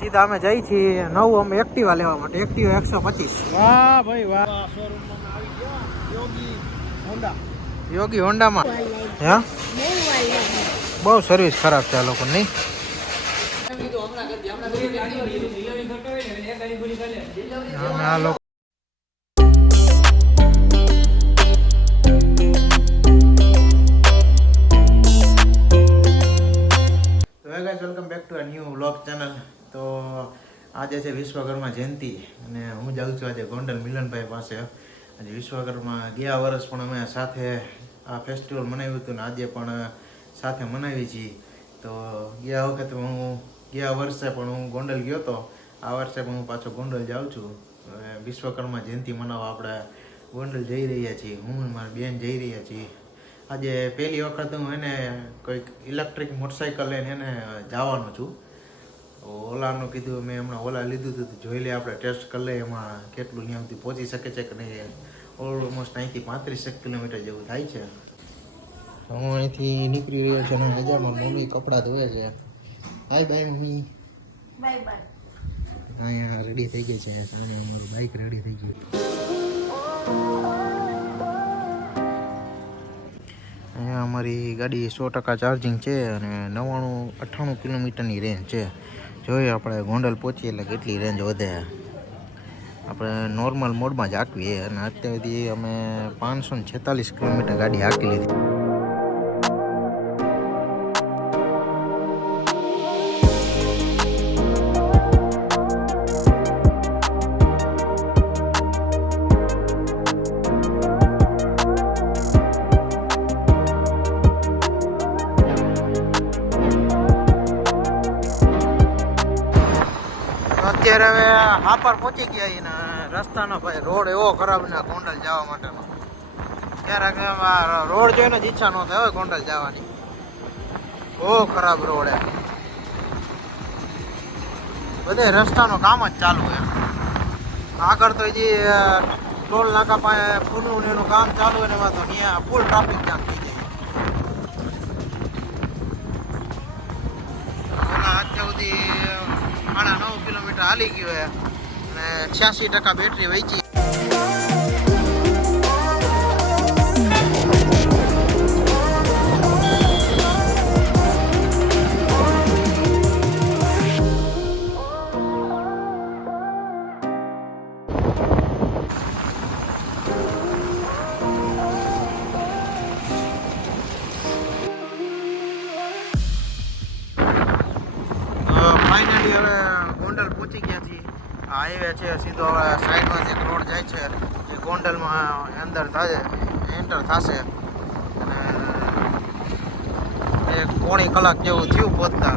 સીધા અમે જઈ છીએ નવું અમે એક્ટિવા લેવા માટે. એક્ટિવા 125. વાહ ભાઈ વાહ. શોરૂમમાં આવી ગયા યોગી હોન્ડા. યોગી હોન્ડામાં હે બહુ સર્વિસ ખરાબ છે આ લોકો નહીં. આ લોકો welcome back to a new vlog channel. તો આજે છે વિશ્વકર્મા જયંતિ અને હું જાઉં છું આજે ગોંડલ મિલનભાઈ પાસે. આજે વિશ્વકર્મા ગયા વર્ષ પણ અમે સાથે આ ફેસ્ટિવલ મનાવ્યું હતું ને આજે પણ સાથે મનાવી છીએ. તો ગયા વર્ષે પણ હું ગોંડલ ગયો હતો. આ વર્ષે પણ હું પાછો ગોંડલ જાઉં છું. વિશ્વકર્મા જયંતિ મનાવવા આપણે ગોંડલ જઈ રહ્યા છીએ. હું અને મારી બેન જઈ રહ્યા છીએ. આજે પહેલી વખત હું એને કોઈક ઇલેક્ટ્રિક મોટરસાઇકલ લઈને એને જવાનો છું. ઓલાનું કીધું મેં હમણાં ઓલા લીધું હતું. જોઈ લઈએ આપણે ટેસ્ટ કરી લઈએ એમાં કેટલું ત્યાં સુધી પહોંચી શકે છે કે નહીં. ઓલમોસ્ટ અહીંથી 35 કિલોમીટર જેવું થાય છે. હું અહીંથી નીકળી રહ્યો છું અને હજારમાં મમ્મી કપડાં ધોવે છે. Hi bye mummy. Bye bye. અહીંયા રેડી થઈ ગઈ છે. સામે અમારું બાઇક રેડી થઈ ગયું. અહીંયા અમારી ગાડી 100% ચાર્જિંગ છે અને 98 કિલોમીટરની રેન્જ છે. જોઈએ આપણે ગોંડલ પહોંચીએ એટલે કેટલી રેન્જ વધે. આપણે નોર્મલ મોડમાં જ હાંકવીએ અને અત્યાર સુધી અમે 546 કિલોમીટર ગાડી હાંકી લીધી. અત્યારે હવે હાપર પહોંચી ગયા ને રસ્તાનો ભાઈ રોડ એવો ખરાબ ને ગોંડલ જવા માટેનો. ત્યારે રોડ જોઈને જ ઈચ્છા ન થાય હવે ગોંડલ જવાની. બહુ ખરાબ રોડ એમ. બધે રસ્તાનું કામ જ ચાલુ એમ. આગળ તો હજી ટોલ નાકા પાસે ફૂલનું એનું કામ ચાલુ હોય ને એમાં તો ત્યાં ફૂલ ટ્રાફિક જામ થઈ જાય. ઓલા અત્યાર સુધી 9.5 કિલોમીટર હાલી ગયો અને 86% બેટરી વેચી. ફાઇનલી હવે ગોંડલ પહોંચી ગયા છીએ. હાઈવે છે સીધો. હવે સાઈડમાંથી એક રોડ જાય છે એ ગોંડલમાં અંદર થશે, એન્ટર થશે અને 1.5 કલાક જેવું થયું પહોંચતા.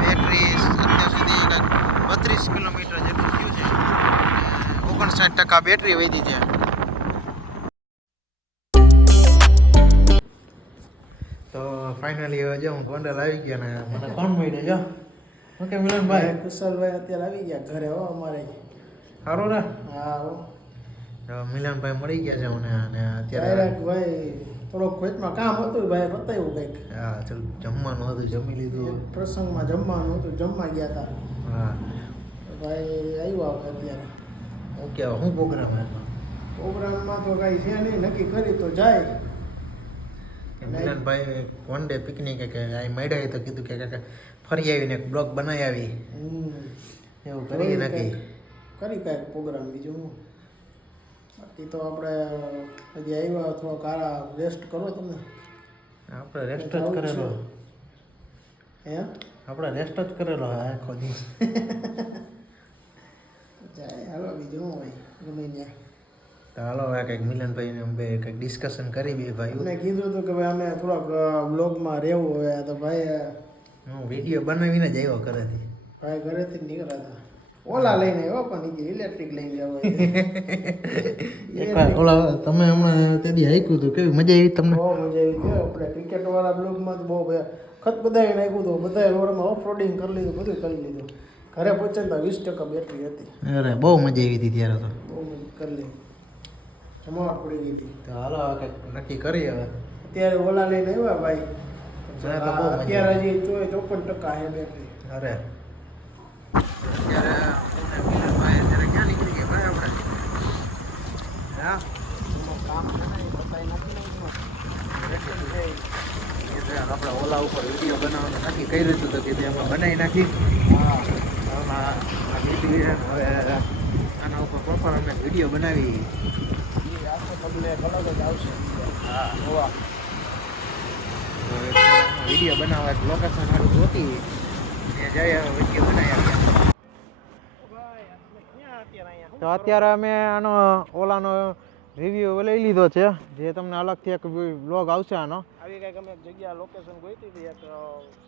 બેટરી અત્યાર સુધી કંઈક 32 કિલોમીટર જેટલું થયું છે. 59% બેટરી વધી છે. તો ફાઇનલી હવે જો હું ગોંડલ આવી ગયા ને મને કોણ મળ્યો જો. ઓકે મિલનભાઈ. કુશલભાઈ અત્યારે આવી ગયા ઘરે. હો અમારે સારું ને. હા મિલનભાઈ મળી ગયા છે મને અને અત્યારે ભાઈ થોડોક ખેતમાં કામ હતું ભાઈ બતાવ્યું કંઈક. હા ચાલ જમવાનું હતું જમી લીધું. પ્રસંગમાં જમવાનું હતું જમવા ગયા હતા. હા ભાઈ આવ્યો આવે અત્યારે. ઓકે શું પ્રોગ્રામ હતો? પ્રોગ્રામમાં તો કાંઈ છે નહીં, નક્કી કરી તો જાય. મિલનભાઈ વન ડે પિકનિક કે અહીં મળ્યા તો કીધું કે ફરી આવીને એક બ્લોગ બનાવી આવી એવું કરી નાખી. કરી કાંઈક પ્રોગ્રામ બીજું હું. બાકી તો આપણે હજી આવ્યા થોડોક રેસ્ટ કરો તમે. આપણે રેસ્ટ જ કરેલો. હે આપણે રેસ્ટ જ કરેલો આખો દિવસ. જાય હાલો બીજું હું હોય ગમે ત્યાં. તો હાલો હવે કંઈક મિલનભાઈને બે કંઈક ડિસ્કશન કરી બે ભાઈ. મેં કીધું હતું કે ભાઈ અમે થોડાક બ્લોગમાં રહેવું હવે તો ભાઈ હું વિડીયો બનાવીને જ આવ્યો ઘરેથી. ભાઈ ઘરેથી નીકળ્યા હતા. ઓલા લઈને આવ્યો પણ નીચે ઇલેક્ટ્રિક લઈને જવા. એકવાર ઓલા તમે હમણાં તેથી હાઈકું હતું કેવી મજા આવી તમને? બહુ મજા આવી છે. આપણે ક્રિકેટવાળા બ્લોગમાં તો બહુ ખત બધાએ નાખ્યું હતું. બધાએ રોડમાં ઓફરોડિંગ કરી લીધું, બધું કરી લીધું. ઘરે પહોંચે તો 20% બેટરી હતી. અરે બહુ મજા આવી હતી ત્યારે તો. બહુ મજા કરી લીધી. જમાવટ પડી ગઈ હતી. તો હાલો કંઈક નક્કી કરી હવે. અત્યારે ઓલા લઈને આવ્યા ભાઈ. અત્યારે હજી 54% હે બેટરી. અરે ઉપર વિડીયો બનાવવાનું નક્કી કર્યું હતું તો કીધું એમાં બનાવી નાખી. આમાં આ લીધી છે. હવે આના ઉપર પ્રોપર અમે વિડીયો બનાવી. તમને કલર જ આવશે. હા, વાહ. વિડીયો બનાવવા એક લોકેશન સારું જોતી ત્યાં જઈ વિડીયો બનાવી આવ્યા. તો અત્યારે અમે આનો ઓલાનો રિવ્યુ લઈ લીધો છે, જે તમને અલગથી એક વ્લોગ આવશે આનો. આવી કંઈક અમે એક જગ્યા લોકેશન ગોતી હતી, એક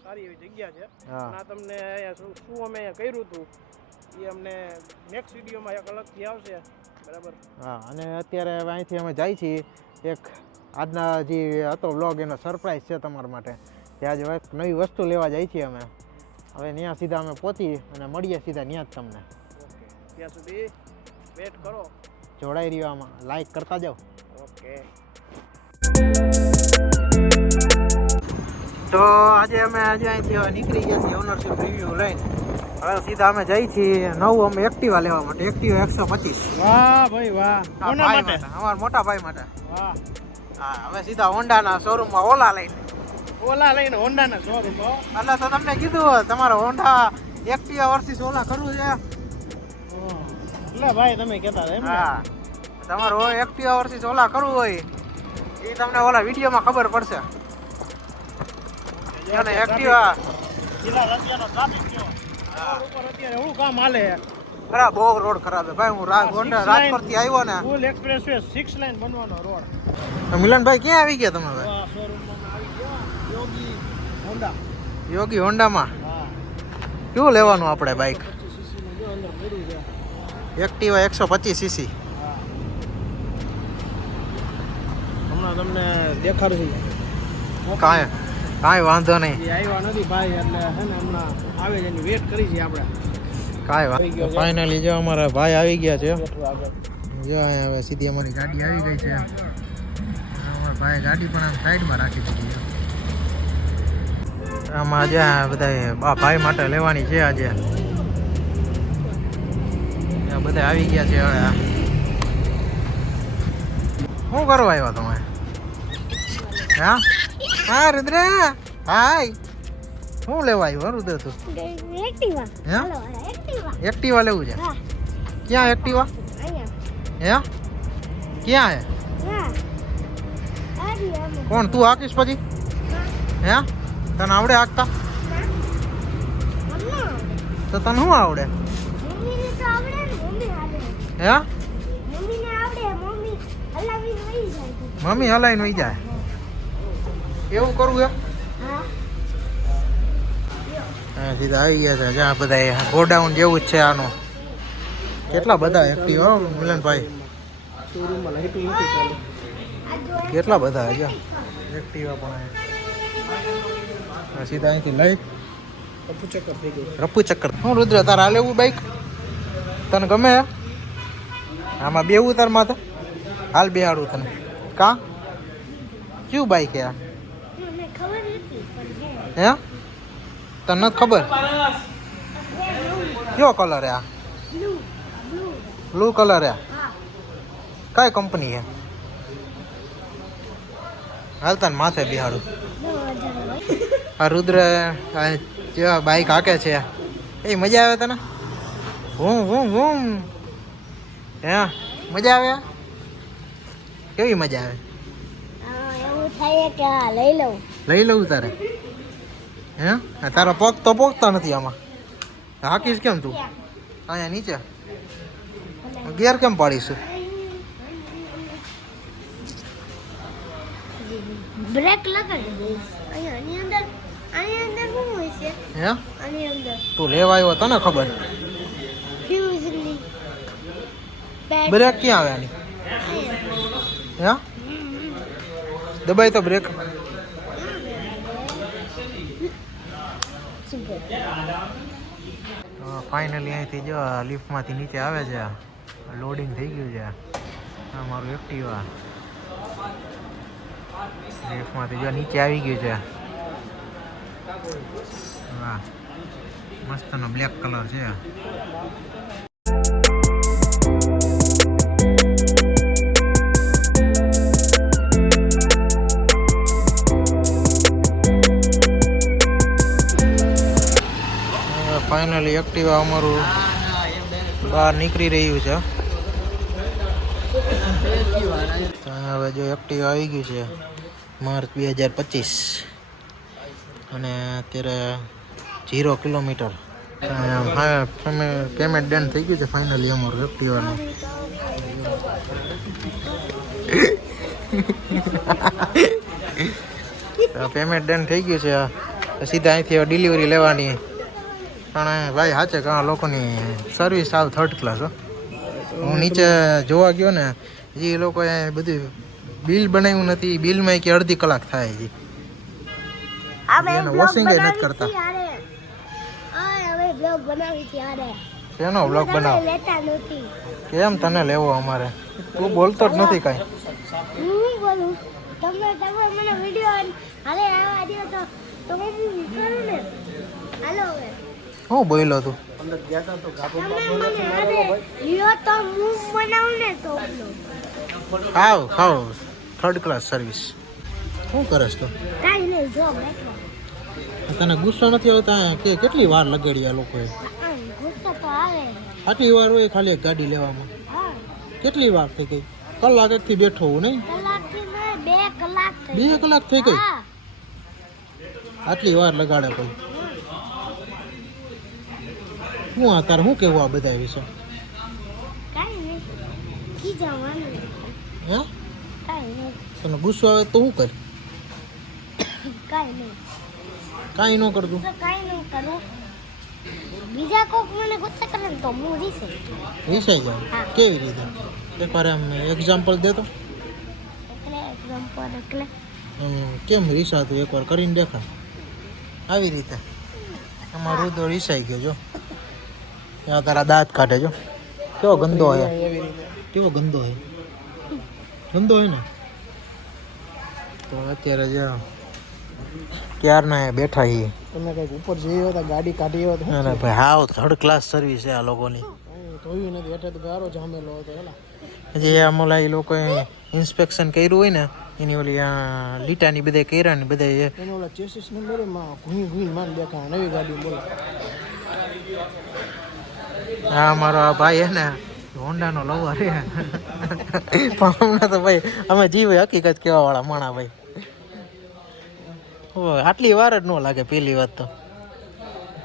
સારી એવી જગ્યા છે. હા. આ તમને અહીંયા શું અમે અહીંયા કર્યું હતું એ અમને નેક્સ્ટ વિડીયોમાં એક અલગથી આવશે, બરાબર. હા, અને અત્યારે હવે અહીંથી અમે જાય છીએ એક આજના જે હતો વ્લોગ એનો સરપ્રાઈઝ છે તમારા માટે. ત્યાં જ એક નવી વસ્તુ લેવા જાય છીએ અમે. હવે ત્યાં સીધા અમે પહોંચી અને મળીએ સીધા ત્યાં જ તમને. ઓકે, ત્યાં સુધી વેટ કરો. જોડાઈ રહ્યો આમાં, લાઈક કરતા જાઓ. ઓકે. તો આજે અમે અહીંથી નીકળી ગયા છીએ ઓનરશિપ રિવ્યુ લઈને. હવે સીધા અમે જઈએ છીએ નવું અમે એક્ટિવા લેવા માટે. એક્ટિવા 125. વાહ ભાઈ વાહ. કોના માટે? અમારા મોટા ભાઈ માટે. વાહ. હા, હવે સીધા હોન્ડાના શોરૂમમાં ઓલા લઈને. ઓલા લઈને હોન્ડાના શોરૂમ. એટલે તો તમને કીધું તમારે હોન્ડા એક્ટિવા વર્સિસ ઓલા કરવું છે. એટલે ભાઈ તમે કહેતા હતા એમ ને? હા, તમારે એક્ટિવા વર્સિસ ઓલા કરવું હોય એ તમને ઓલા વિડીયોમાં ખબર પડશે. અને એક્ટિવા જિલ્લા રાજ્યનો ટ્રાફિક કેવો? રોડ ઉપર અત્યારે શું કામ હાલે? ખરાબ, બહુ રોડ ખરાબ છે ભાઈ. હું હોન્ડા રાજકોટથી આવ્યો ને. ફૂલ એક્સપ્રેસ વે 6 લાઈન બનવાનો રોડ. તો મિલનભાઈ ક્યાં આવી ગયા તમે ભાઈ? આ શોરૂમમાં આવી ગયા યોગી હોન્ડા. યોગી હોન્ડામાં હા, કેવું લેવાનું આપણે બાઇક? 25 સીસી નું જો અંદર પડ્યું છે. Activa 125 CC. હા, હમણાં તમને દેખાડું. કાંઈ વાંધો નહીં. એ આવ્યા નથી ભાઈ, એટલે હે ને હમણાં આવે છે એની વેટ કરી છે આપણે. કાંઈ વાંધો. ફાઇનલી જો અમારા ભાઈ આવી ગયા છે. બેઠું આગળ. જો અહીંયા હવે સીધી અમારી ગાડી આવી ગઈ છે. અમારા ભાઈ ગાડી પણ આમ સાઈડમાં રાખી દીધી છે. આમાં આજે બધા ભાઈ માટે લેવાની છે આજે. બધા આવી ગયા છે હવે. શું કરવા આવ્યા તમે? હા હા રુદ્ર, હાય. શું લેવા આવ્યો રુદ્ર તું? એક્ટિવા. હે? હાલો, એક્ટિવા. એક્ટિવા લેવું છે? હા, ક્યાં એક્ટિવા? અહીંયા. હે? ક્યાં હે? હા. આરી આમ. કોણ તું હાકીશ પછી? હે? તને આવડે હાકતા? મમ્મા. તો તને શું આવડે? મમ્મીને તો આવડે ને, મમ્મી હાલે. હે? મમ્મીને આવડે, મમ્મી હલાવીને વહી જાય છે. મમ્મી હલાઈને વહી જાય. એવું કરવું હે? હા. હા, સીધા આવી ગયા છે. જ્યાં બધા ગોડાઉન જેવું જ છે આનું. કેટલા બધા એક્ટિવ હો મિલનભાઈ. શોરૂમમાં લાઈટું નથી ચાલુ. કેટલા બધા છે એક્ટિવા પણ. સીધા અહીંથી લઈ કપુ ચક્કર થઈ ગયું. રફુ ચક્કર. શું રુદ્ર તારે હાલે એવું બાઈક? તને ગમે હે? આમાં બેવું તાર માથે? હાલ બેહાડું તને. કા કયું બાઈક હે આ? મને ખબર નથી પણ હે? તને નથી ખબર? કયો કલર હે આ? Blue blue. બ્લુ કલર હે? હા. કઈ કંપની હે? હાલ તને માથે બેહાડું. આ રુદ્ર જેવા બાઈક હાકે છે એ મજા આવે તને? હું હે મજા આવે? કેવી મજા આવે? એવું થાય કે આ લઈ લઉં. લઈ લઉં તારે? હે? તારા પગ તો પોગતા નથી આમાં. હાકીશ કેમ તું? અહીંયા નીચે ગેર કેમ પાડીશું? બ્રેક લગાડી દઈશ. અહીંયા આની અંદર શું હોય છે? હે? આની અંદર તું લેવા આવ્યો તને ખબર? ફ્યુઝની પેડ. બ્રેક ક્યાં આવે આની? હે? દબાઈ તો બ્રેક. ફાઇનલી અહીંથી જો લિફ્ટમાંથી નીચે આવે છે. લોડિંગ થઈ ગયું છે. આ મારું એક્ટિવા લિફ્ટમાંથી જો નીચે આવી ગયું છે. વાહ, મસ્તનો બ્લેક કલર છે. ફાઇનલી એક્ટિવા અમારું બહાર નીકળી રહ્યું છે. તો હવે જો એક્ટિવા આવી ગયું છે માર્ચ 2025 અને અત્યારે 0 કિલોમીટર. પેમેન્ટ ડન થઈ ગયું છે ફાઇનલી અમારું એક્ટિવાનું. પેમેન્ટ ડન થઈ ગયું છે. સીધા અહીંથી ડિલિવરી લેવાની. પણ ભાઈ સાચે ઘણા લોકોની સર્વિસ સાવ થર્ડ ક્લાસ. હું નીચે જોવા ગયો ને જે લોકોએ બધું બિલ બનાવ્યું નથી. બિલમાં કે અડધી કલાક થાય છે. એને વોશિંગ નથી કરતા. શેનો બ્લોગ બનાવ? કેમ તને લેવો અમારે? તું બોલતો જ નથી કાંઈ. હું બોલું તમે મને વિડિયો હાલે આવા દો તો હું કરું ને. હાલો હવે હું બોલ્યો તું? અંદર ગયા તા તો ગાભો તમે મને હાલે લ્યો તો હું બનાવું ને તો ખાવ થર્ડ ક્લાસ સર્વિસ. શું કરસ તું? કાઈ નહીં જો બેઠો. તને ગુસ્સો નથી આવતા કે કેટલી વાર લગાડી આ લોકોએ? ગુસ્સો તો આવે. આટલી વાર હોય ખાલી એક ગાડી લેવામાં? હા કેટલી વાર થઈ ગઈ? કલાક એકથી બેઠો હું નહીં? કલાકથી મેં 2 કલાક થઈ. 2 કલાક થઈ ગઈ? હા આટલી વાર લગાડે કોઈ? શું આ તારે શું કેવું આ બધા વિશે? કાઈ નહીં ખીજાવાનું. હે કાઈ નહીં તને ગુસ્સો આવે તો શું કર? કાઈ નહીં કાંઈ ન કરતું? તો કાઈ નહીં કરું. બીજા કોક મને ગુસ્સે કરે ને તો હું રીસે વિસાઈ જાય? હા. કેવી રીતે? એકવાર આમ એક્ઝામ્પલ દે તો. એટલે કેમ રીસાતું એકવાર કરીને દેખા. આવી રીતે અમારું તો રીસાઈ ગયો. જો ત્યાં તારા દાંત કાઢે. જો કેવો ગંદો હોય. એવી રીતે કેવો ગંદો હોય. ગંદો હોય ને. તો અત્યારે જો ક્યારના એ બેઠા છીએ. તમે કંઈક ઉપર જઈ હતા ગાડી કાઢી હોત હું અરે ભાઈ હાવ થર્ડ ક્લાસ સર્વિસ છે આ લોકોની. જોયું નથી એટલે તો ગારો જામેલો હતો એલા. જે આમ ઓલા એ લોકોએ ઇન્સ્પેક્શન કર્યું હોય ને એની ઓલી લીટાની બધે કર્યા ને બધે એને ઓલા ચેસીસ નંબર માં ઘૂઈ માન દેખા નવી ગાડી બોલો. હા મારો આ ભાઈ હે ને હોન્ડાનો લવર હે. પણ હમણાં તો ભાઈ અમે જીવે હકીકત કેવા વાળા માણા ભાઈ. આટલી વાર જ ન લાગે. પહેલી વાત તો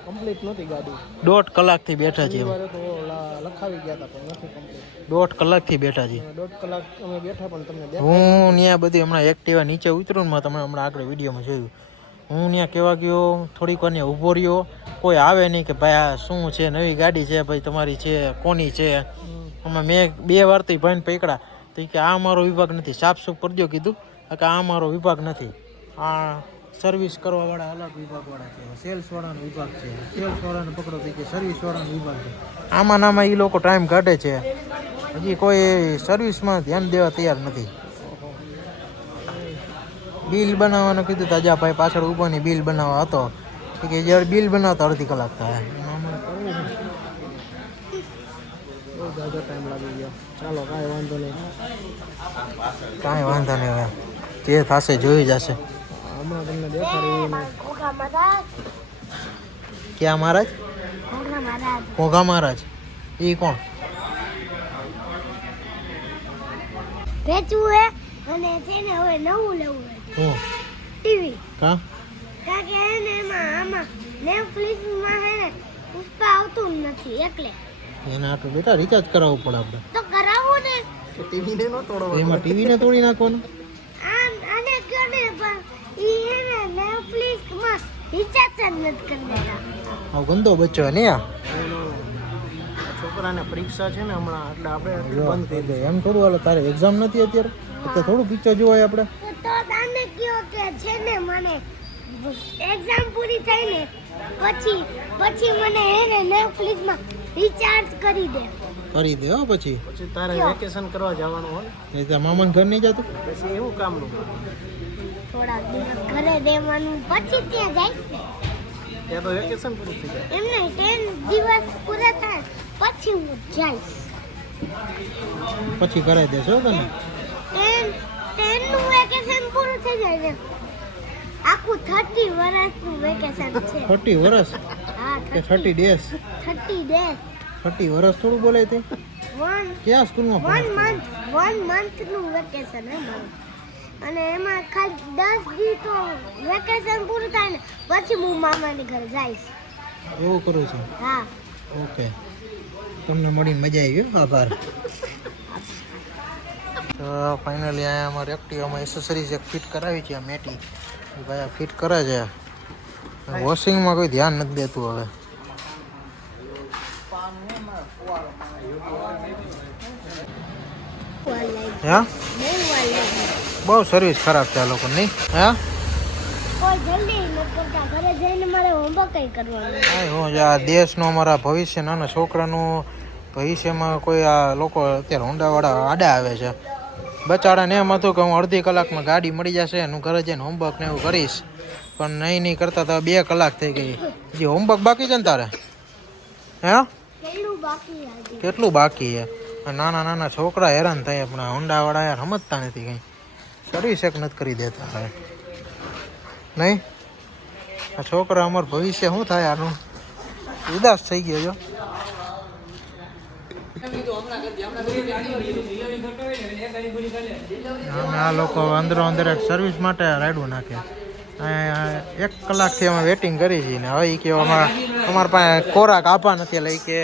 કમ્પ્લીટ નહોતી ગાડી. 1.5 કલાકથી બેઠા છીએ. વારે તો લખાવી ગયા હતા પણ નથી કમ્પ્લીટ. 1.5 કલાકથી બેઠા છીએ. 1.5 કલાક અમે બેઠા પણ તમને હું ત્યાં બધી હમણાં એક્ટિવા નીચે ઉતરું ને તમે હમણાં આગળ વિડીયોમાં જોયું. હું ત્યાં કહેવા ગયો થોડીક વાર ત્યાં ઊભો રહ્યો. કોઈ આવે નહીં કે ભાઈ આ શું છે નવી ગાડી છે ભાઈ તમારી છે કોની છે. અમે મેં 2 વાર તો ભાઈને પકડા તો કે આ મારો વિભાગ નથી. સાફ સુફ કરજો કીધું કે આ મારો વિભાગ નથી. આ સર્વિસ કરવાવાળા અલગ વિભાગવાળા છે. સેલ્સવાળાનો વિભાગ છે. સેલ્સવાળાને પકડો તો કે સર્વિસવાળાનો વિભાગ છે. આમાં નામાં એ લોકો ટાઈમ કાઢે છે. હજી કોઈ સર્વિસમાં ધ્યાન દેવા તૈયાર નથી. બિલ બનાવવાનું કીધું તાજા ભાઈ પાછળ ઊભાની બિલ બનાવવા હતો કે જ્યારે બિલ બનાવતા અડધી કલાક થાય. બહુ જાજો ટાઈમ લાગી ગયો. ચાલો કાંઈ વાંધો નહીં. કાંઈ વાંધો નહીં. હવે જે થશે જોઈ જશે. હમણાં તમને દેખાડી ઘોઘા મહારાજ ક્યાં મહારાજ? ઘોઘા મહારાજ ઘોઘા મહારાજ એ કોણ? વેચવું હે અને તેને હવે નવું લેવું હે હું ટીવી. કાં કારણ કે એને આમાં નેટફ્લિક્સમાં હે ને પુષ્પા આવતું જ નથી એટલે એને આટલું બેટા રિચાર્જ કરાવવું પડે આપણે. તો કરાવું ને. ટીવીને ન તોડો. એમાં ટીવીને તોડી નાખવાનું. આને કયો ને પણ ઈ હે ને નેટફ્લિક્સમાં રિચાર્જ જ નથી કરી દેતા. આ ગંદો બચ્ચો ને આ છોકરાને પરીક્ષા છે ને હમણાં એટલે આપણે બંધ કરી દઈએ. એમ થોડું હાલે. તારે એક્ઝામ નથી અત્યારે એટલે થોડું પિક્ચર જોવાય આપણે. તો તાને કયો કે છે ને મને એક્ઝામ પૂરી થઈ ને પછી મને હે ને નેટફ્લિક્સમાં રિચાર્જ કરી દે. કરી દે હો. પછી પછી તારે વેકેશન કરવા જવાનું હોય એ ત્યાં મામાને ઘર નહીં જતું? પછી એવું કામનું થોડા દિવસ ઘરે દેવાનું પછી ત્યાં જાય છે. ત્યાં તો વેકેશન પૂરું થઈ જાય. એમ નહીં 10 દિવસ પૂરા થાય પછી હું જઈશ. પછી કરાવી દેશો તને. 10 નું વેકેશન પૂરું થઈ જાય ને આખું 30 વર્ષનું વેકેશન છે. 30 વર્ષ? હા હા કે 30 ડેઝ 30 days 30 વર્ષ થોડું બોલે તે one ક્યાં સ્કૂલમાં ભણે? one month નું વેકેશન હે મારું અને એમાં ખાલી 10 દી તો વેકેશન પૂરું થાય ને પછી હું મામાની ઘરે જઈશ એવું કરું છું. હા ઓકે, તમને મળીને મજા આવી હો, આભાર. તો ફાઇનલી અહીંયા અમારે એક્ટિવામાં એસેસરીઝ એક ફિટ કરાવી છે, આ મેટી એ ભાઈ ફિટ કરે છે. વોશિંગમાં કોઈ ધ્યાન નથી દેતું હવે. હા, બહુ સર્વિસ ખરાબ છે આ લોકો નહીં. હા, કોઈ જલ્દી ન કરતા ઘરે જઈને મારે હોમવર્ક કઈ કરવાનું હું આ દેશનો અમારા ભવિષ્ય નાના છોકરાનું ભવિષ્યમાં કોઈ આ લોકો અત્યારે હોન્ડાવાળા આડા આવે છે. બચાડાને એમ હતું કે હું અડધી કલાકમાં ગાડી મળી જશે, હું ઘરે જઈને હોમવર્ક ને એવું કરીશ, પણ નહીં કરતા તો 2 કલાક થઈ ગઈ. હજી હોમવર્ક બાકી છે ને તારે? હે, કેટલું બાકી છે? નાના નાના છોકરા હેરાન થાય, પણ હોન્ડાવાળા યાર સમજતા નથી, કંઈ સર્વિસ એક નથી કરી દેતા હવે નહીં. આ છોકરા અમારું ભવિષ્ય શું થાય આનું? ઉદાસ થઈ ગયો છો. આ લોકો અંદરો અંદર એક સર્વિસ માટે રાઈડું નાખે. 1 કલાકથી અમે વેટિંગ કરી છીએ ને હવે એ કે અમારા પાસે ખોરાક આપવા નથી, એટલે કે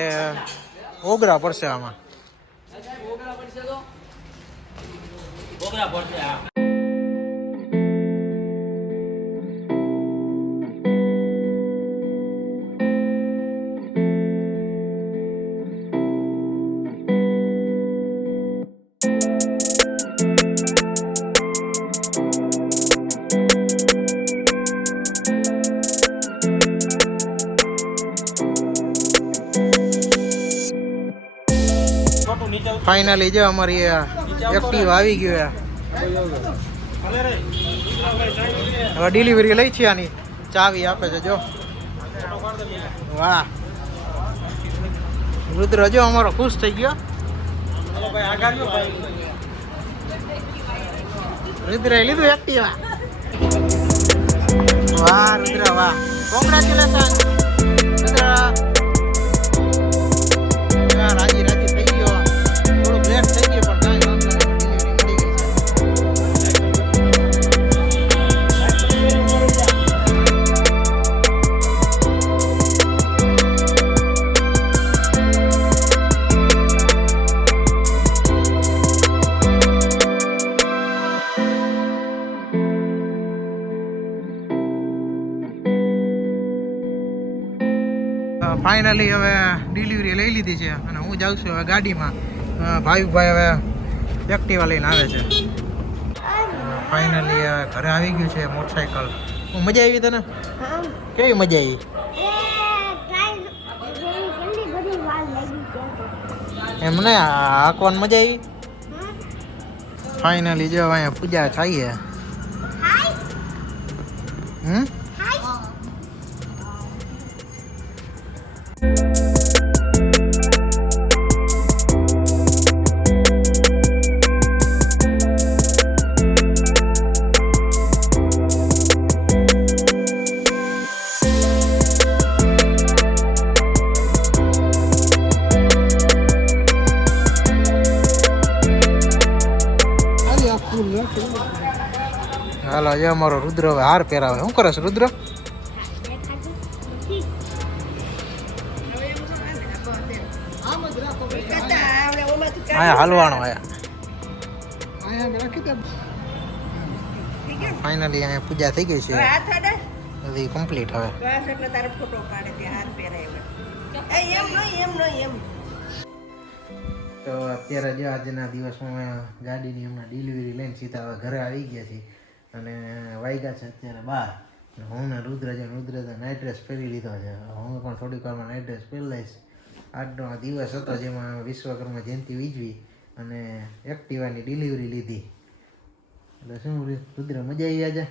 ઓગરા પડશે આમાં. ફાઇનલી જો અમારી એક્ટિવ આવી ગયું. હવે ડિલિવરી લઈ છે, આની ચાવી આપે છે જો. વાહ, રુદ્ર જો અમારો ખુશ થઈ ગયો. રુદ્ર લીધું એક્ટિવા. વાહ રુદ્ર વાહ, કોંગ્રેચ્યુલેશન રુદ્ર. રાજી રાજી થઈ ગયો, થોડુંક લેટ થઈ ગયું પણ કાંઈ વાંધો નહીં, ડિલિવરી મળી ગઈ. ફાઇનલી હવે ડિલિવરી લઈ લીધી છે અને હું જાઉં છું હવે ગાડીમાં. ભાઈ હવે એક્ટિવા લઈને આવે છે. ફાઇનલી ઘરે આવી ગયું છે મોટરસાઇકલ. મજા આવી તને? કેવી મજા આવી? એમને હાંકવાની મજા આવી. ફાઇનલી જો અહીંયા પૂજા થાય છે. હાલો આજે અમારો રુદ્ર હવે હાર પહેરાવે. શું કરે છે રુદ્ર? આયા હાલવાનો આયા. ફાઇનલી અહીંયા પૂજા થઈ ગઈ છે, બધી કમ્પ્લીટ હવે. તો અત્યારે જો આજના દિવસમાં મેં ગાડીની હમણાં ડિલિવરી લઈને સીધા હવે ઘરે આવી ગયા છીએ અને વાગ્યા છે અત્યારે 12. હું ને રુદ્ર તો નાઇટ ડ્રેસ પહેરી લીધો છે. હું પણ થોડીક વારમાં નાઇટ ડ્રેસ પહેરી લઈશ. આજનો આ દિવસ હતો જેમાં વિશ્વકર્મા જયંતિ ઉજવી અને એક્ટિવાની ડિલિવરી લીધી. એટલે શું રુદ્ર મજા આવી આજે?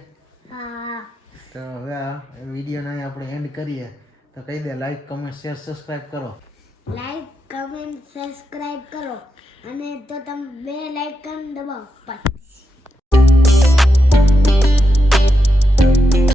તો હવે આ વિડીયોને આપણે એન્ડ કરીએ. તો કહી દે લાઈક કમેન્ટ શેર સબસ્ક્રાઈબ કરો. લાઈક કમેન્ટ સબસ્ક્રાઇબ કરો અને તો તમે 2 લાઇકન દબાવો.